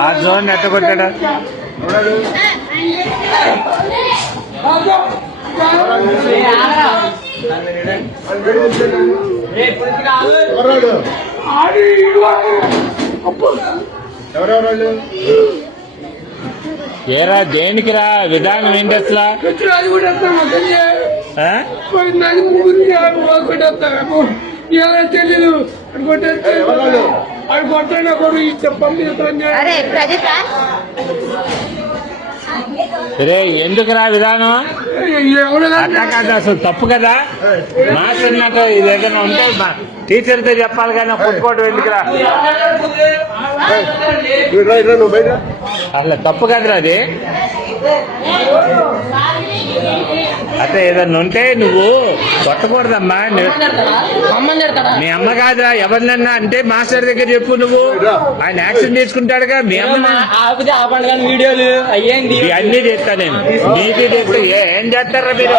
ఆ జోన్ ఎట్ట కొట్టాడా ఏరా దేనికిరా విధానం ఏంటి అసలు తెలీదు అది కొట్టాడు కూడా చెప్పండి. రే ఎందుకురా విధానం అట్లా కాదు అసలు తప్పు కదా. మాస్టర్ నాకు ఇది ఏదైనా ఉంటే టీచర్తో చెప్పాలి కానీ కొట్టుకోవడం ఎందుకురా అసలు తప్పు కదరా అది. అంటే ఏదన్నా ఉంటే నువ్వు కొట్టకూడదమ్మా. మీ అమ్మ కాదురా ఎవరినన్నా అంటే మాస్టర్ దగ్గర చెప్పు. నువ్వు ఆయన యాక్షన్ తీసుకుంటాడుగా. మీ అమ్మ వీడియోలు అయ్యేంది అన్నీ చేస్తా నేను. నీకు చేస్తే ఏం చేస్తారా మీరు?